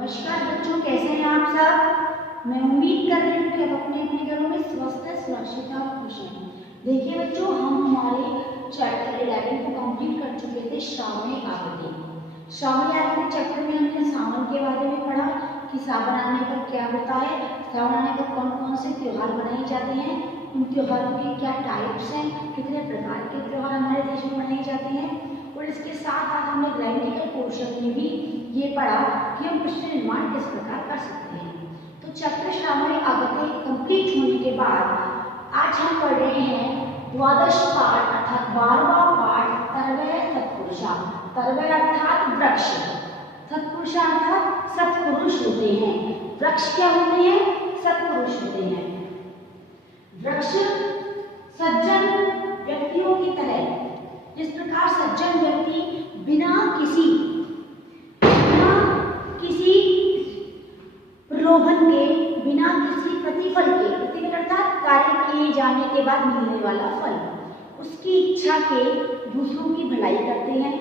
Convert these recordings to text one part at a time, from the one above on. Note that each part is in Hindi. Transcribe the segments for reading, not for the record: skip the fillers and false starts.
नमस्कार बच्चों, कैसे हैं आप सब। मैं उम्मीद कर रही हूँ कि आप अपने अपने घरों में स्वस्थ सुरक्षित और खुश हैं। देखिए बच्चों, हम हमारे चैप्टर 11 को कंप्लीट कर चुके थे। श्रावणी आगते चैप्टर में हमने सावन के बारे में पढ़ा कि सावन आने पर क्या होता है, सावन आने पर कौन कौन से त्योहार मनाए जाते हैं, उन त्योहारों के क्या टाइप्स हैं, कितने प्रकार के त्योहार हमारे देश में मनाए जाते हैं। और इसके साथ साथ हमने ग्रामेटिकल पोर्शन में भी ये पढ़ा कि हम प्रश्न निर्माण किस प्रकार कर सकते हैं। तो चैप्टर श्रावणी आगते कंप्लीट होने के बाद आज हम पढ़ रहे हैं द्वादश पाठ अर्थात 12वां पाठ तरवय सत्पुरुषा। तरवय अर्थात वृक्ष, सत्पुरुषा अर्थात सत्पुरुष होते हैं। वृक्ष क्या होते हैं? सत्पुरुष होते हैं। वृक्ष सज्जन व्यक्तियों की तरह, जिस प्रकार सज्जन व्यक्ति बिना किसी प्रलोभन के, बिना किसी प्रतिफल के, प्रतिफल अर्थात कार्य किए जाने के बाद मिलने वाला फल, उसकी इच्छा के दूसरों की भलाई करते हैं,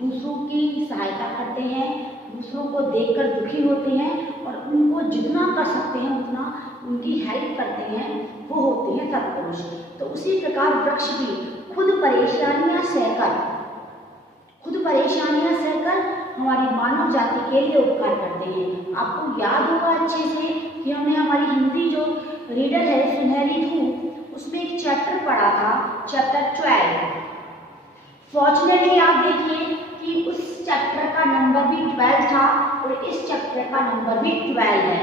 दूसरों की सहायता करते हैं, दूसरों को देखकर दुखी होते हैं और उनको जितना कर सकते हैं उतना उनकी हेल्प करते हैं, वो होते हैं सत्पुरुष। तो उसी प्रकार वृक्ष भी खुद परेशानियां सहकर हमारी मानव जाति के लिए उपकार करते हैं। आपको याद होगा अच्छे से कि हमने हमारी हिंदी जो रीडर है सुनहरी धूप, उसमें एक चैप्टर पढ़ा था, चैप्टर 12। फॉर्चुनेटली आप देखिए कि उस चैप्टर का नंबर भी 12 था और इस चैप्टर का नंबर भी 12 है,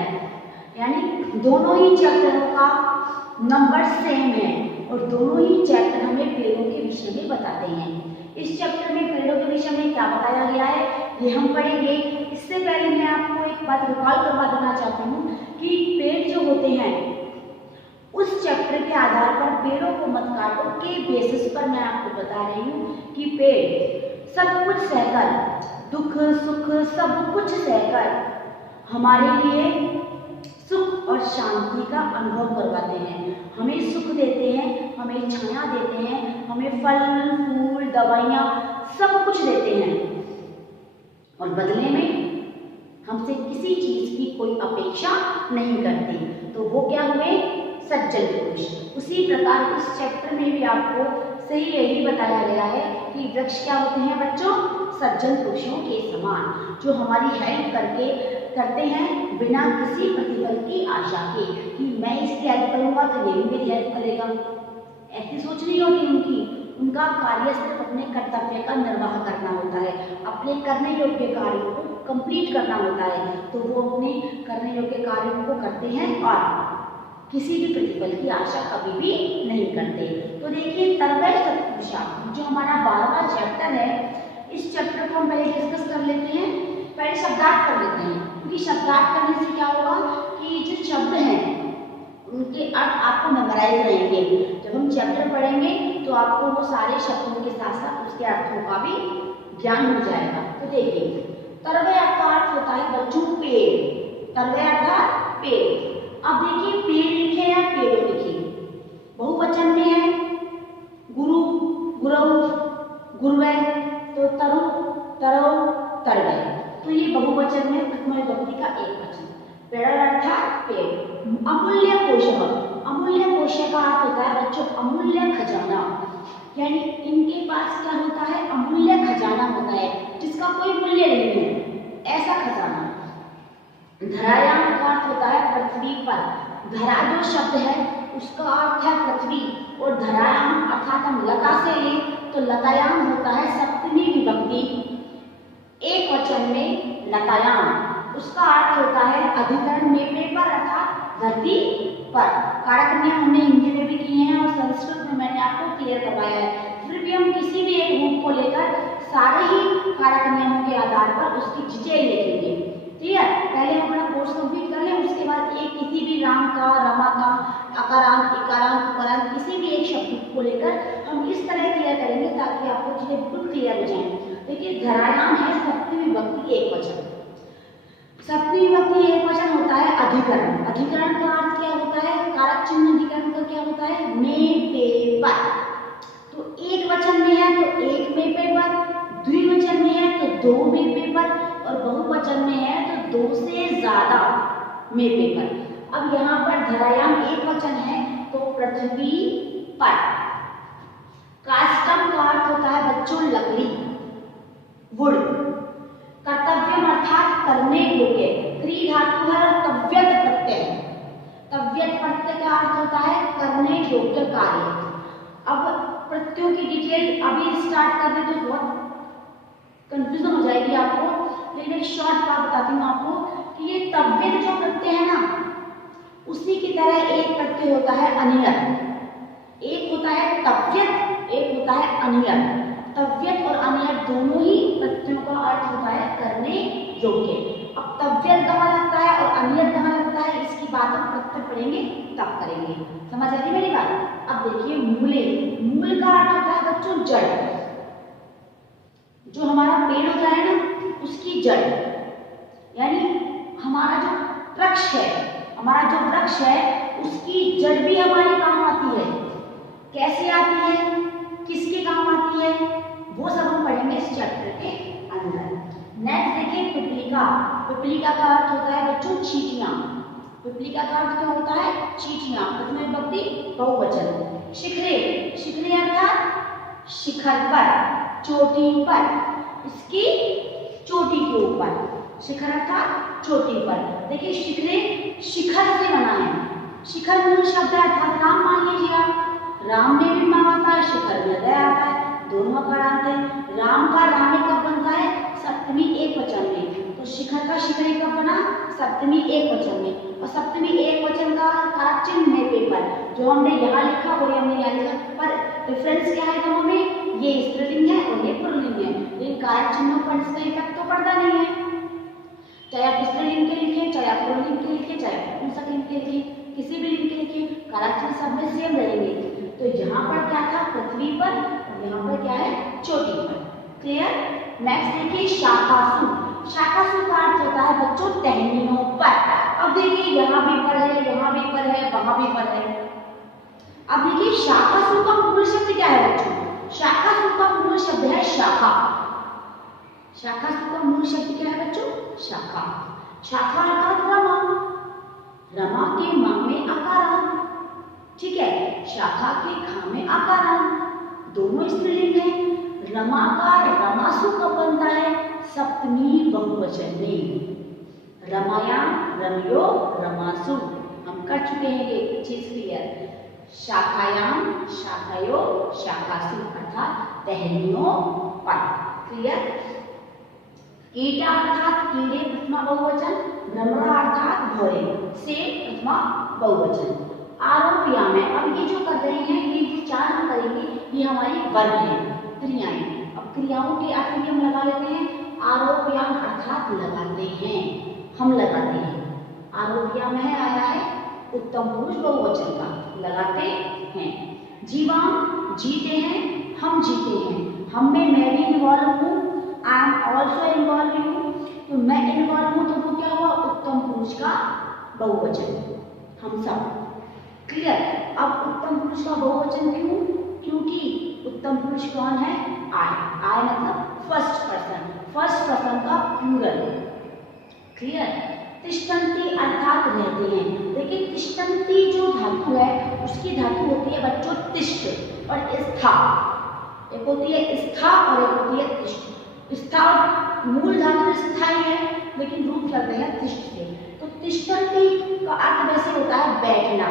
यानी दोनों ही चैप्टरों का नंबर सेम है और दोनों ही चैप्टर हमें पेड़ों के विषय में बताते हैं। इस चैप्टर में पेड़ों के विषय में क्या बताया गया है ये हम पढ़ेंगे। इससे पहले मैं आपको एक बात रिकॉल करवा देना चाहती हूँ कि पेड़ जो होते हैं उस चैप्टर के आधार पर पेड़ों को मत काटो के बेसिस पर मैं आपको बता रही हूँ कि पेड़ सब कुछ सहकर, दुख सुख सब कुछ सहकर हमारे लिए सुख और शांति का अनुभव करवाते हैं। हमें सुख देते हैं, हमें छाया देते हैं, हमें फल फूल दवाइयाँ सब कुछ देते हैं और बदले में हमसे किसी चीज की कोई अपेक्षा नहीं करते। तो वो क्या हुए? सज्जन पुरुष। उसी प्रकार उस चैप्टर में भी आपको सही यही बताया गया है कि वृक्ष क्या होते हैं बच्चों? सज्जन पुरुषों के समान, जो हमारी हेल्प करते हैं बिना किसी प्रतिफल की आशा के कि मैं इसकी हेल्प करूंगा तो ये भी मेरी हेल्प करेगा। ऐसी सोच नहीं होती उनकी। उनका कार्य सिर्फ अपने कर्तव्य का निर्वाह करना होता है, अपने करने योग्य कार्यों को कंप्लीट करना होता है। तो वो अपने करने योग्य कार्यों को करते हैं और किसी भी प्रतिफल की आशा कभी भी नहीं करते। तो देखिए तरवय सत्पुरुषा जो हमारा 12वां चैप्टर है, इस चैप्टर को हम पहले डिस्कस कर लेते हैं। पहले शब्दार्थ कर लेते हैं, क्योंकि शब्दार्थ करने से क्या होगा कि जो शब्द हैं उनके अर्थ आपको मेमोराइज रहेंगे। जब हम चैप्टर पढ़ेंगे तो आपको वो सारे शब्दों के साथ साथ उसके अर्थों का भी ज्ञान हो जाएगा। तो देखिए तरवय का अर्थ होता है बच्चों पेड़। तरवय अर्थात पेड़। अब देखिए पेड़ लिखे या पेड़ों लिखे, बहुवचन में है गुरु गुरव गुरुवै, तो तरु तरव तरवय। तो ये बहुवचन में प्रथम विभक्ति का एक वचन। पेड़ अर्थात पेड़। अमूल्य पोषक, अमूल्य पोषक का अर्थ होता है बच्चों अमूल्य खजाना, यानी इनके पास क्या होता है? अमूल्य खजाना होता है जिसका कोई मूल्य नहीं है, ऐसा खजाना। धरायाम का अर्थ होता है पृथ्वी पर। धरा जो शब्द है उसका अर्थ है पृथ्वी और धरायाम अर्थात हम लता से लें तो लतायाम होता है सप्तमी विभक्ति एक वचन में लतायाम। उसका अर्थ होता है अधिकरण में पेपर अर्थात धरती पर। कारक नियम हमने हिंदी में भी किए हैं और संस्कृत में मैंने आपको क्लियर करवाया है। फिर भी हम किसी भी एक रूप को लेकर सारे ही कारक नियमों के आधार पर उसकी डिटेल लिखेंगे। ठीक है, पहले हम अपना कोर्स कंप्लीट कर लें, उसके बाद एक किसी भी राम का, रमा का, अकारांत, इकारांत, उकारांत किसी भी एक शब्द को लेकर हम इस तरह क्लियर करेंगे ताकि आपको चीजें बिल्कुल क्लियर हो जाएं। देखिए धरायाम है सप्तमी विभक्ति एक वचन। सप्तमी विभक्ति एक वचन होता है अधिकरण। अधिकरण का अर्थ क्या होता है? कारक चिन्ह अधिकरण का क्या होता है? में पे पर। तो एक वचन में है तो एक में पे पर, द्विवचन में है तो दो में पे पर, पर, और बहुवचन में है तो 2 से ज्यादा मेपे पर। अब यहाँ पर धरायाम एक वचन है तो पृथ्वी पर। काष्टम का अर्थ होता है बच्चों लकड़ी, वुड। कर्तव्यम अर्थात करने योग्य, क्री धातु है और तव्यत प्रत्यय। तव्यत प्रत्यय का अर्थ होता है करने योग्य कार्य। अब प्रत्ययों की डिटेल अभी स्टार्ट कर दे तो बहुत कंफ्यूजन हो जाएगी आपको, लेकिन एक शॉर्ट बात बताती हूँ आपको कि ये तव्यत जो प्रत्यय है ना, उसी की तरह एक प्रत्यय होता है अनियत। एक होता है तव्यत, एक होता है अनियत। तव्यत और अनियत दोनों ही प्रत्ययों का अर्थ होता है करने योग्य। अब तव्यत कहाँ लगता है और अनियत कहाँ लगता है, इसकी बात हम प्रत्यय पढ़ेंगे तब करेंगे। समझ आ रही मेरी बात? अब देखिए मूले, मूल का अर्थ होता है बच्चों जड़। जो हमारा पेड़ होता है ना, उसकी जड़, यानी हमारा जो वृक्ष है, हमारा जो वृक्ष है उसकी जड़ भी हमारे काम आती है। कैसे आती है, किसके काम आती है, वो सब हम पढ़ेंगे इस चैप्टर के अंदर। नेक्स्ट देखिए पिपलिका। पिपलिका का अर्थ होता है बच्चों चींटियां। पिपलिका का अर्थ क्या होता है, चींटियां। प्रथम विभक्ति बहुवचन। शिखरे, शिखरे अर्थात शिखर पर, चोटी पर, इसकी चोटी के ऊपर। शिखर अर्थात चोटी पर। देखिए शिखरे शिखर से बना है। शिखर मूल शब्द है अर्थात राम मान लीजिए आप। राम में भी माँ आता है, शिखर में गया आता है, दोनों अकारांत है। राम का रामे कब बनता है, सप्तमी एक वचन में। तो शिखर का शिखरे कब बना, सप्तमी एक वचन में। और सप्तमी एक वचन का कारक चिन्ह में पेपर, जो हमने यहाँ लिखा वो हमने यहाँ लिखा, पर डिफरेंस क्या है दोनों में, ये स्त्रीलिंग है और ये पुल्लिंग है, लेकिन कारक चिन्हों पर इसका इफेक्ट तो पड़ता नहीं है। चाहे आप स्त्रीलिंग के लिखे, चाहे आप पुल्लिंग के लिखे, चाहे आप नपुंसकलिंग के लिखे, किसी भी लिंग के लिखे, कारक चिन्ह सब में सेम रहेंगे। तो यहाँ पर क्या था, पृथ्वी पर, और यहाँ पर क्या है, चोटी पर। क्लियर? नेक्स्ट देखिए शाकासु। शाकासु का अर्थ होता है बच्चों टहनियों पर। अब देखिए यहाँ भी पर है, यहाँ भी पर है, वहां भी पर है। अब देखिए शाकासु का मूल शब्द क्या है बच्चों, शाकासु का मूल शब्द है शाखा। शाकासु का मूल शब्द क्या है बच्चों, शाखा। शाखा अर्थात रमा, रमा के मा में आकारांत, ठीक है, शाखा के खा में आकारांत, दोनों स्त्रीलिंग है। रमा का रमासु कब बनता है, सप्तमी बहुवचन में। रमायाम, रमयो, रमासु, हम कर चुके हैं ये चीज क्लियर। शाखायाम, शाखायो, शाखासु अर्थात टहनियों पर। क्लियर? कीटा अर्थात कीड़े प्रथमा बहुवचन, भ्रमरा अर्थात भौरे से प्रथमा बहुवचन। आरोपयाम है। अब ये जो कर रहे हैं, ये जो चार हम करेंगे, ये हमारी वर्ग है, क्रियाएं। अब क्रियाओं के अर्थ भी हम लगा लेते हैं। आरोपयाम अर्थात लगाते हैं, हम लगाते हैं। आरोपयाम है आया है उत्तम पुरुष बहुवचन का, लगाते हैं। जीवाम जीते हैं, हम जीते हैं। हम में मैं भी इन्वॉल्व हूँ, आई एम ऑल्सो इन्वॉल्व हूँ। तो मैं इन्वॉल्व हूँ तो वो क्या हुआ, उत्तम पुरुष का बहुवचन, हम सब। क्लियर? अब उत्तम पुरुष का बहुवचन क्यों, क्योंकि उत्तम पुरुष कौन है, आई। आई मतलब फर्स्ट पर्सन, फर्स्ट पर्सन का प्लूरल। क्लियर? तिष्ठन्ति अर्थात रहते हैं। देखिए तिष्ठन्ति जो धातु है उसकी धातु होती है बच्चों तिष्ठ और स्था। एक होती है स्था और एक होती है तिष्ठ। स्था मूल धातु स्थाई है, लेकिन रूप चलते हैं तिष्ठ से। तो तिष्ठन्ति का अर्थ वैसे होता है बैठना।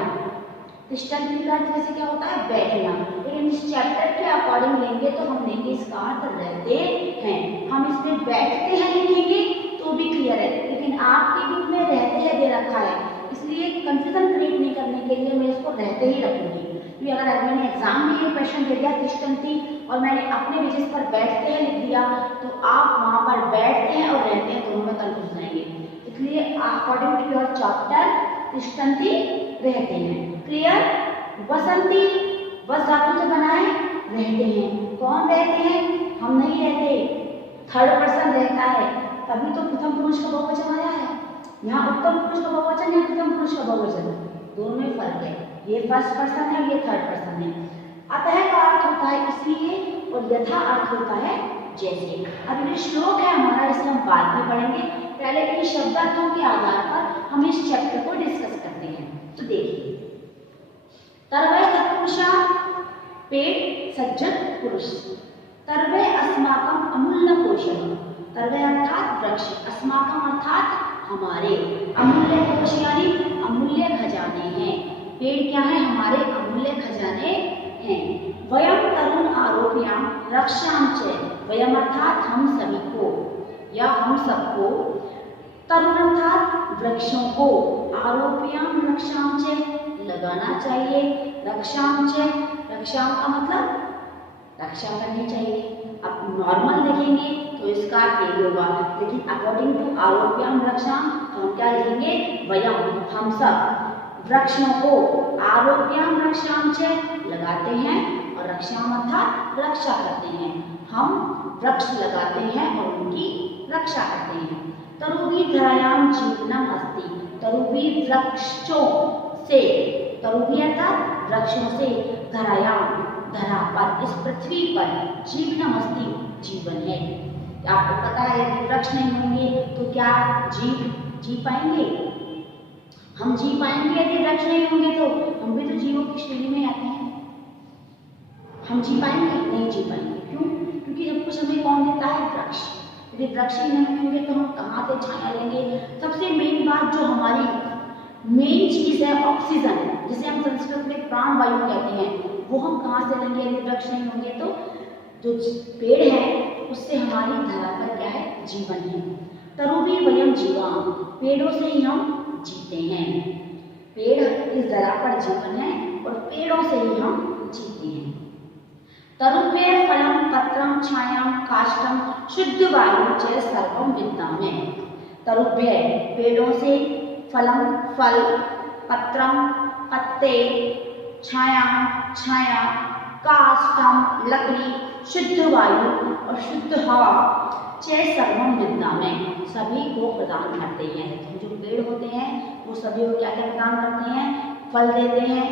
तिष्ठन्ति का अर्थ वैसे क्या होता है, बैठना। लेकिन इस चैप्टर के अकॉर्डिंग लेंगे तो हम लेंगे इसका अर्थ रहते हैं। हम इसमें बैठते हैं लिखेंगे तो भी क्लियर है, लेकिन आपके बुक में रहते हैं दे रखा है, इसलिए कंफ्यूजन क्रिएट नहीं करने के लिए मैं इसको रहते ही रखूंगी। क्योंकि अगर मैंने एग्जाम में ये क्वेश्चन दे दिया तिष्ठन्ति और मैंने अपने बेसिस पर बैठते हैं लिख दिया, तो आप वहां पर बैठते हैं और रहते हैं दोनों में कंफ्यूज रहेंगे। इसलिए अकॉर्डिंग टू योर चैप्टर तिष्ठन्ति रहते हैं। क्लियर? वसंती बस धातु से बना है, रहते हैं। कौन रहते हैं, हम नहीं रहते, थर्ड पर्सन रहता है, तभी तो प्रथम पुरुष का बहुवचन आया है। यहाँ उत्तम पुरुष का बहुवचन या प्रथम पुरुष का बहुवचन, दोनों में फर्क है। ये फर्स्ट पर्सन है, ये थर्ड पर्सन है। अतः का अर्थ होता है इसलिए और यथा अर्थ होता है जैसे। अब ये श्लोक है हमारा, इसे हम बाद में पढ़ेंगे, पहले इन शब्दार्थों के आधार पर हम इस चैप्टर को डिस्कस करते हैं। तो देखिए, तर्वय तत्पुरुषा, पेड़ सज्जन पुरुष, तर्वय अस्माकम अमूल्य कोशम, तर्वय अर्थात वृक्ष, अस्माकम अर्थात हमारे, अमूल्य कोश यानी अमूल्य खजाने हैं। पेड़ क्या है? हमारे अमूल्य खजाने हैं। वयम तरुण आरोप्याम रक्षाम च, वयम अर्थात हम सभी को या हम सबको, तरुण अर्थात वृक्षों को, आरोप्याम रक्षाम च लगाना चाहिए, रक्षाम च, रक्षाम का मतलब रक्षा करनी चाहिए। अब नॉर्मल देखेंगे तो इसका अर्थ होगा, लेकिन अकॉर्डिंग टू आरोप्याम रक्षाम तो हम क्या लिखेंगे? वयम हम सब वृक्षों को, आरोप्याम रक्षाम च लगाते हैं, और रक्षाम अर्थात रक्षा करते हैं। हम वृक्ष लगाते हैं और उनकी रक्षा करते हैं। तरुभी धरायाम जीवनम अस्ति, तरुभी वृक्षों से, तरुभी अर्थात वृक्षों से, धरायाम धरा पर, इस पृथ्वी पर, जीवनम अस्ति जीवन है। आपको पता है कि वृक्ष नहीं होंगे तो क्या जीव जी पाएंगे? हम जी पाएंगे यदि वृक्ष नहीं होंगे तो? हम भी तो जीवों की श्रेणी में आते हैं। हम जी पाएंगे? नहीं जी पाएंगे। क्यों? क्योंकि सब कुछ हमें कौन देता है? वृक्ष। यदि वृक्ष ही नहीं होंगे तो हम कहाँ से छाया लेंगे? सबसे मेन बात जो हमारी मेन चीज है ऑक्सीजन, जिसे हम संस्कृत में प्राण वायु कहते हैं, वो हम कहाँ से लेंगे यदि वृक्ष नहीं होंगे तो? जो पेड़ है उससे हमारी धरा पर क्या है? जीवन है। तरुभी वयम जीवाम, पेड़ों से ही हम जीते हैं। पेड़ इस धरा पर जीवन है और पेड़ों से ही हम जीते हैं। तरुभ्य फलम पत्रम छायाम काष्ठम शुद्ध वायु च सर्वम विद्यामि, तरुभ्य पेड़ों से, फलम फल, पत्रम पत्ते, छाया छाया, काष्ठम लकड़ी, शुद्ध वायु और शुद्ध हवा, च सर्वम विद्यामि सभी को प्रदान करते हैं। जो पेड़ होते हैं वो सभी को क्या क्या प्रदान करते हैं? फल देते हैं,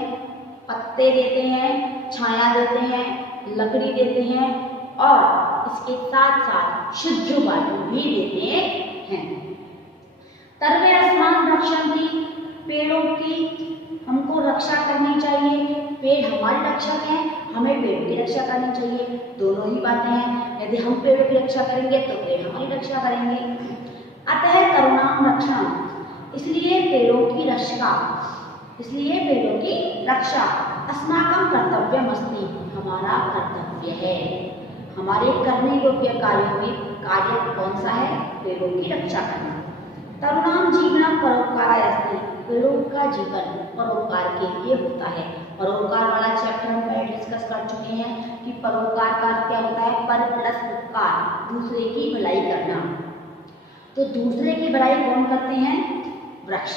पत्ते देते हैं, छाया देते हैं, लकड़ी देते हैं और इसके साथ साथ शुद्ध वायु भी देते हैं। तर्वे अस्मान रक्षन्ति, पेड़ों की हमको रक्षा करनी चाहिए। पेड़ हमारे रक्षक हैं, हमें पेड़ की रक्षा करनी चाहिए। दोनों ही बातें हैं। यदि हम पेड़ों की रक्षा करेंगे तो पेड़ हमारी रक्षा करेंगे। अतः तरुणाम रक्षण, इसलिए पेड़ों की रक्षा, इसलिए पेड़ों की रक्षा अस्माकं कर्तव्यम अस्ति, हमारा कर्तव्य है। हमारे करने योग्य कार्यों में कार्य कौन सा है? पेड़ों की रक्षा करना। तरुणाम जीवनम परोपकाराय अस्ति, पेड़ों का जीवन परोपकार के लिए होता है। परोपकार वाला चैप्टर हम पहले डिस्कस कर चुके हैं कि परोपकार का क्या होता है? पर प्लस उपकार, दूसरे की भलाई करना। तो दूसरे की भलाई कौन करते हैं? वृक्ष।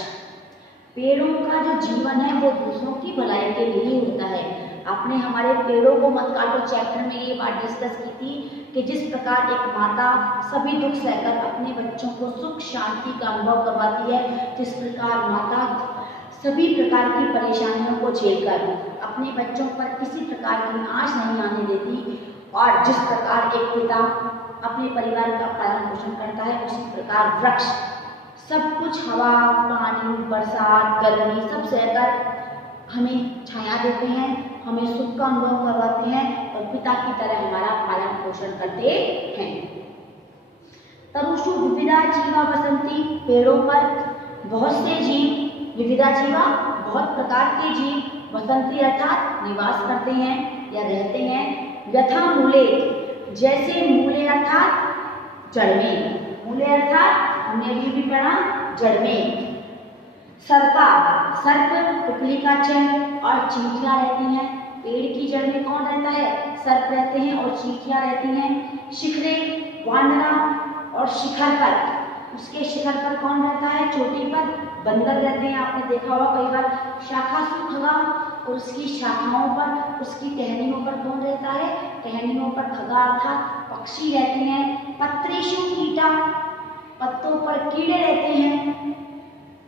पेड़ों का जो जीवन है वो दूसरों की भलाई के लिए होता है। आपने हमारे पेड़ों को मत काटो चैप्टर में ये बात डिस्कस की थी कि जिस प्रकार एक माता सभी दुख सहकर अपने बच्चों को सुख शांति का अनुभव करवाती है, जिस प्रकार माता सभी प्रकार की परेशानियों को झेलकर अपने बच्चों पर किसी प्रकार की आँच नहीं आने देती, और जिस प्रकार एक पिता अपने परिवार का पालन पोषण करता है, उसी प्रकार वृक्ष सब कुछ, हवा पानी बरसात गर्मी सब सहकर हमें छाया देते हैं, हमें सुख का अनुभव करवाते हैं और पिता की तरह हमारा पालन पोषण करते हैं। तरुषु विविधा जीवा बसंती, पेड़ों पर बहुत से जीव, विविधा जीवा बहुत प्रकार के जीव, बसंती अर्थात निवास करते हैं या रहते हैं। यथा मूले, जैसे मूले अर्थात जड़ में, मूले अर्थात हमने भी पढ़ा जड़ में। सर्पा, सर्प पुतली का चिन्ह और चींटियां रहती हैं। पेड़ की जड़ में कौन रहता है? सर्प रहते हैं और चींटियां रहती हैं। शिखरे, वानरा, और शिखर पर, उसके शिखर पर कौन रहता है? चोटी पर बंदर रहते हैं। आपने देखा होगा कई बार। शाखा खगा, और उसकी शाखाओं पर, उसकी टहनियों पर कौन रहता है? टहनियों पर खगा अर्थात पक्षी रहते हैं। पत्रेषु कीटा, पत्तों पर कीड़े रहते हैं,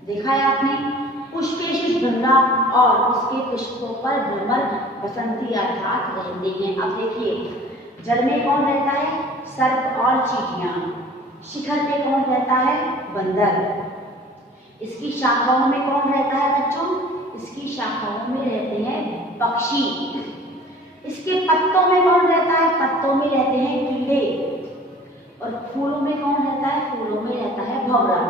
देखा है आपने। पुष्पेषु भृंगा, और उसके पुष्पों पर भ्रमर बसंती अर्थात रहते हैं। अब देखिए जड़ में कौन रहता है? सर्प और चींटियां। शिखर पे कौन रहता है? बंदर। इसकी शाखाओं में कौन रहता है बच्चों? इसकी शाखाओं में रहते हैं पक्षी। इसके पत्तों में कौन रहता है? पत्तों में रहते हैं कीड़े। और फूलों में कौन रहता है? फूलों में रहता है भंवरा।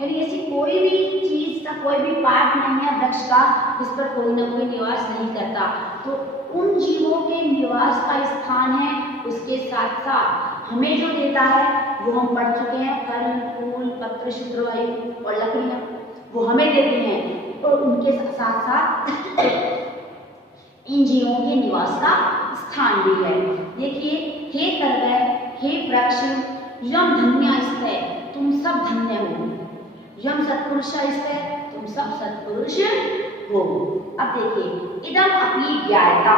यानी ऐसी कोई भी चीज का कोई भी पार्ट नहीं है वृक्ष का जिस पर कोई ना कोई निवास नहीं करता। तो उन जीवों के निवास का स्थान है, उसके साथ साथ हमें जो देता है वो हम पढ़ चुके हैं, फल फूल पत्र शुक्रवायु और लकड़ियां वो हमें देते हैं। और उनके साथ साथ इन जीवों के निवास का स्थान भी है। देखिए, हे तरगय हे वृक्ष यम धन्यास्ते तुम सब धन्य हो, यम सत्पुरुषास्ते तुम सब सत्पुरुष हो। अब देखिए, इदम अपनी ज्ञायता,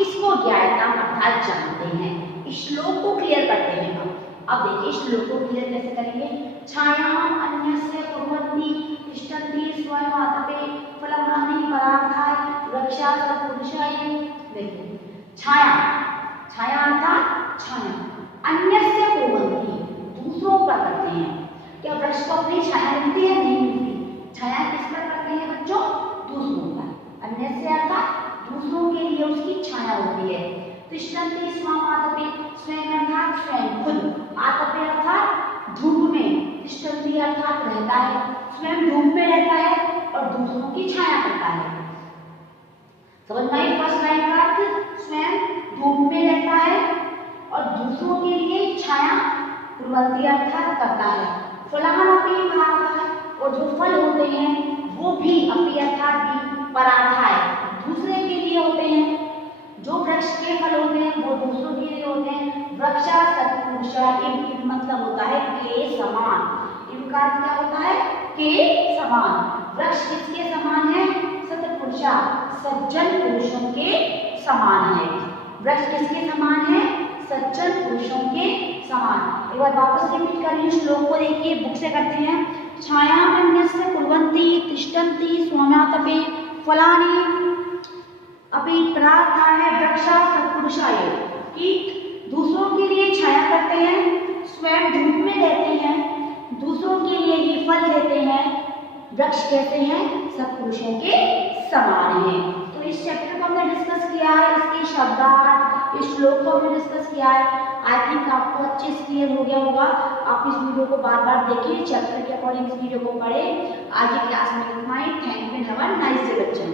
इसको ज्ञायता अर्थात जानते हैं। इस श्लोक को क्लियर करते हैं हम। अब देखिए श्लोक को क्लियर कैसे करेंगे। छायाम अन्यस्य कुर्वन्ति तिष्ठन्ति स्वयं आतपे फलमानि परार्थाय रक्षा सत्पुरुषाय। देखिए छाया, छाया अर्थात छाया, अन्यस्य कुर्वन्ति दूसरों पर करते हैं। क्या वृक्ष को अपनी छाया मिलती है? नहीं मिलती। छाया किस पर करते हैं बच्चों? दूसरों पर। अन्यस्य अर्थात दूसरों के लिए उसकी छाया होती है। तिष्ठन्ति स्वयं आतपे, स्वयं अर्थात स्वयं खुद, आतपे अर्थात धूप में, तिष्ठन्ति अर्थात रहता है, स्वयं धूप में रहता है और दूसरों की छाया करता है। समझ में आई फर्स्ट लाइन का अर्थ? स्वयं धूप में रहता है और दूसरों के लिए छाया कुर्वन्ति अर्थात करता है। फलाहान अपि परार्थाय, और जो फल होते हैं वो भी अपि अर्थात भी परार्थाय दूसरे के लिए होते हैं। जो वृक्ष के फल होते हैं वो दूसरों के लिए होते हैं। वृक्षा सत्पुरुषा, इनका मतलब होता है के समान। इनका अर्थ क्या होता है? के समान। वृक्ष किसके समान है? सत्पुरुषा, सज्जन पुरुषों के समान है। वृक्ष किसके समान है? सज्जन पुरुषों के समान। एक बार वापस रिपीट कर रही हूं, श्लोक को देखिए, बुक से करते हैं। छायामन्यस्य कुर्वन्ति तिष्ठन्ति स्वमातपे फलानि अपि परार्थाय वृक्षा सत्पुरुषाय, कि दूसरों के लिए छाया करते हैं, स्वयं धूप में रहते हैं, दूसरों के लिए ही फल देते हैं। वृक्ष कहते हैं सत्पुरुषों के समान हैं। तो इस चैप्टर को हमने डिस्कस किया है, इसके शब्दार्थ, इस श्लोक को हमने डिस्कस किया है। आई थिंक आपको अच्छे से क्लियर हो गया होगा। आप इस वीडियो को बार बार देखिए, चैप्टर के अकॉर्डिंग इस वीडियो को पढ़ें। आज की क्लास में इतना ही। Thank you, have a nice day बच्चों।